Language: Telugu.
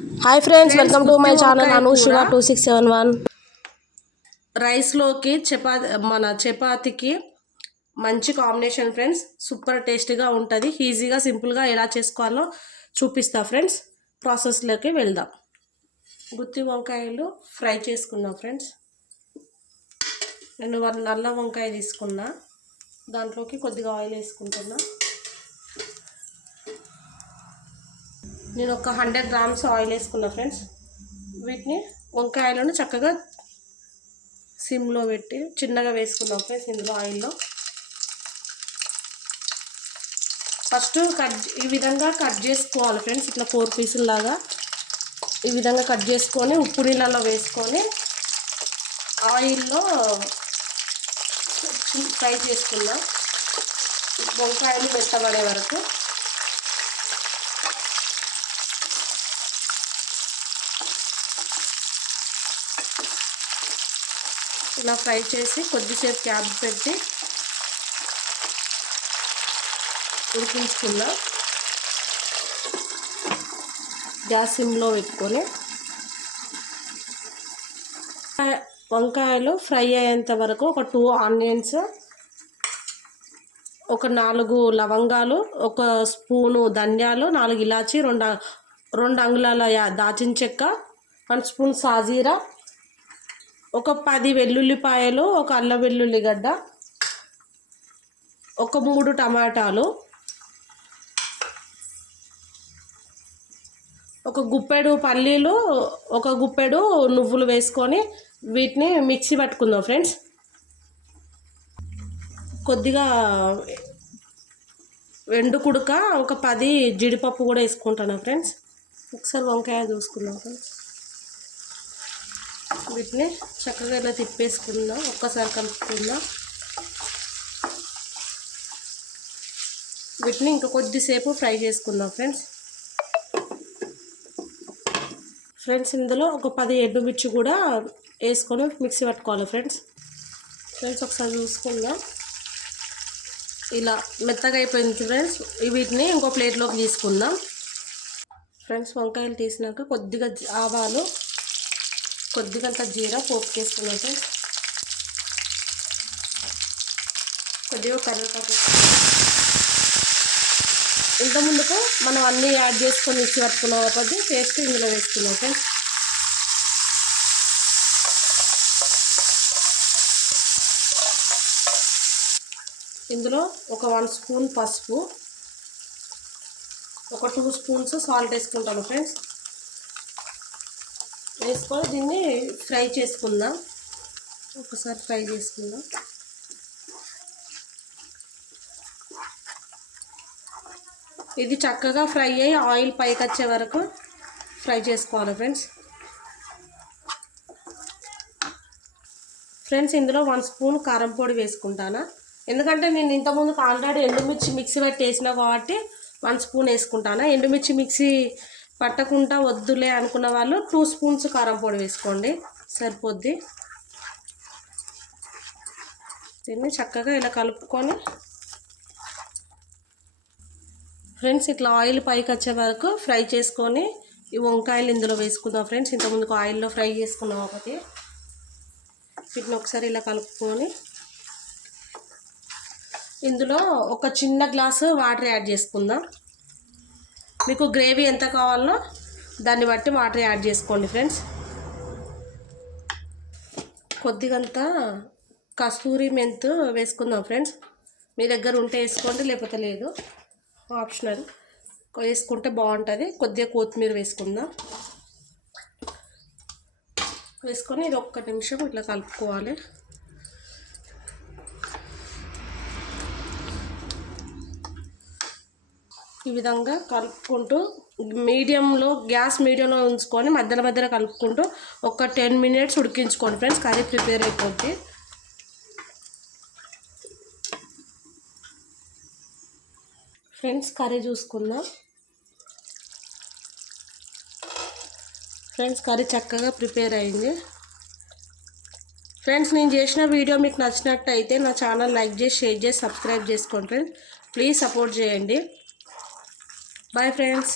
Hi friends welcome to my channel వంకాయ అను శివ కూర. Two six seven one. రైస్లోకి చపాతి మన చపాతీకి మంచి కాంబినేషన్ ఫ్రెండ్స్. సూపర్ టేస్టీగా ఉంటుంది. ఈజీగా సింపుల్గా ఎలా చేసుకోవాలో చూపిస్తా ఫ్రెండ్స్. ప్రాసెస్లోకి వెళ్దాం. గుత్తి వంకాయలు ఫ్రై చేసుకున్నాం ఫ్రెండ్స్. నేను వన్ నల్ల వంకాయ తీసుకున్నా. దాంట్లోకి కొద్దిగా ఆయిల్ వేసుకుంటున్నా. నేను ఒక హండ్రెడ్ గ్రామ్స్ ఆయిల్ వేసుకున్నా ఫ్రెండ్స్ వీటిని వంకాయలను చక్కగా సిమ్లో పెట్టి చిన్నగా వేసుకున్నాం ఫ్రెండ్స్ ఇందులో ఆయిల్లో ఫస్ట్ కట్ ఈ విధంగా కట్ చేసుకోవాలి ఫ్రెండ్స్ ఇట్లా ఫోర్ పీసుల్లాగా ఈ విధంగా కట్ చేసుకొని ఉప్పు నీళ్ళలో వేసుకొని ఆయిల్లో ఫ్రై చేసుకుందాం వంకాయలు మెత్తబడే వరకు. ఇలా ఫ్రై చేసి కొద్దిసేపు క్యాబ్ పెట్టి ఉడికించుకుందాం. గ్యాస్ సిమ్లో పెట్టుకొని. వంకాయలు ఫ్రై అయ్యేంత వరకు ఒక టూ ఆనియన్స్ ఒక నాలుగు లవంగాలు ఒక స్పూను ధనియాలు నాలుగు ఇలాచి రెండు రెండు అంగుళాల యా- దాచిన చెక్క వన్ స్పూన్ సాజీరా ఒక పది వెల్లుల్లిపాయలు ఒక అల్ల వెల్లుల్లిగడ్డ ఒక మూడు టమాటాలు ఒక గుప్పెడు పల్లీలు ఒక గుప్పెడు నువ్వులు వేసుకొని వీటిని మిక్సీ పట్టుకుందాం ఫ్రెండ్స్. కొద్దిగా ఎండు కుడుక ఒక పది జీడిపప్పు కూడా వేసుకుంటాను ఫ్రెండ్స్. ఒకసారి వంకాయ చూసుకుందాం ఫ్రెండ్స్. వీటిని చక్కగా ఇలా తిప్పేసుకుందాం ఒక్కసారి కలుపుకుందాం. వీటిని ఇంకా కొద్దిసేపు ఫ్రై చేసుకుందాం ఫ్రెండ్స్. ఫ్రెండ్స్ ఇందులో ఒక పది ఎండుమిర్చి కూడా వేసుకొని మిక్సీ పట్టుకోవాలి ఫ్రెండ్స్. ఫ్రెండ్స్ ఒకసారి చూసుకుందాం. ఇలా మెత్తగా అయిపోయింది ఫ్రెండ్స్. వీటిని ఇంకో ప్లేట్లోకి తీసుకుందాం. ఫ్రెండ్స్ వంకాయలు తీసినాక కొద్దిగా ఆవాలు కొద్దిగంత జీరా పోపు వేసుకున్నాం ఫ్రెండ్స్ కొద్దిగా కరివేపాకు ఇంత ముందుకు మనం అన్నీ యాడ్ చేసుకొని ఇచ్చి పట్టుకున్నాం కాబట్టి పేస్ట్ ఇందులో వేసుకున్నాం ఫ్రెండ్స్ ఇందులో ఒక వన్ స్పూన్ పసుపు ఒక టూ స్పూన్స్ సాల్ట్ వేసుకుంటాను ఫ్రెండ్స్. వేసుకొని దీన్ని ఫ్రై చేసుకుందాం. ఒకసారి ఫ్రై చేసుకుందాం. ఇది చక్కగా ఫ్రై అయ్యి ఆయిల్ పైకి వచ్చే వరకు ఫ్రై చేసుకోవాలి ఫ్రెండ్స్. ఫ్రెండ్స్ ఇందులో వన్ స్పూన్ కారం పొడి వేసుకుంటాను? ఎందుకంటే నేను ఇంతకుముందు ఆల్రెడీ ఎండుమిర్చి మిక్సీ పెట్టి వేసినా కాబట్టి వన్ స్పూన్ వేసుకుంటాను? ఎండుమిర్చి మిక్సీ పట్టకుండా వద్దులే అనుకున్న వాళ్ళు టూ స్పూన్స్ కారం పొడి వేసుకోండి. సరిపోద్ది. దీన్ని చక్కగా ఇలా కలుపుకొని ఫ్రెండ్స్ ఇట్లా ఆయిల్ పైకి వచ్చే వరకు ఫ్రై చేసుకొని ఈ వంకాయలు ఇందులో వేసుకుందాం ఫ్రెండ్స్. ఇంతకుముందుకు ఆయిల్లో ఫ్రై చేసుకున్నాం ఒకటి. వీటిని ఒకసారి ఇలా కలుపుకొని ఇందులో ఒక చిన్న గ్లాసు వాటర్ యాడ్ చేసుకుందాం. మీకు గ్రేవీ ఎంత కావాలో దాన్ని బట్టి వాటర్ యాడ్ చేసుకోండి ఫ్రెండ్స్. కొద్దిగంత కస్తూరి మెంతు వేసుకుందాం ఫ్రెండ్స్. మీ దగ్గర ఉంటే వేసుకోండి లేకపోతే లేదు. ఆప్షనల్. వేసుకుంటే బాగుంటుంది. కొద్దిగా కొత్తిమీర వేసుకుందాం. వేసుకొని ఇది ఒక్క నిమిషం ఇట్లా కలుపుకోవాలి. ఈ విధంగా కలుపుకుంటూ మీడియంలో గ్యాస్ మీడియంలో ఉంచుకొని మధ్యలో మధ్యలో కలుపుకుంటూ ఒక టెన్ మినిట్స్ ఉడికించుకోండి ఫ్రెండ్స్. కర్రీ ప్రిపేర్ అయిపోద్ది. ఫ్రెండ్స్ కర్రీ చూసుకుందాం. ఫ్రెండ్స్ కర్రీ చక్కగా ప్రిపేర్ అయింది. ఫ్రెండ్స్ నేను చేసిన వీడియో మీకు నచ్చినట్టయితే నా ఛానల్ లైక్ చేసి షేర్ చేసి సబ్స్క్రైబ్ చేసుకోండి ఫ్రెండ్స్. ప్లీజ్ సపోర్ట్ చేయండి. Bye friends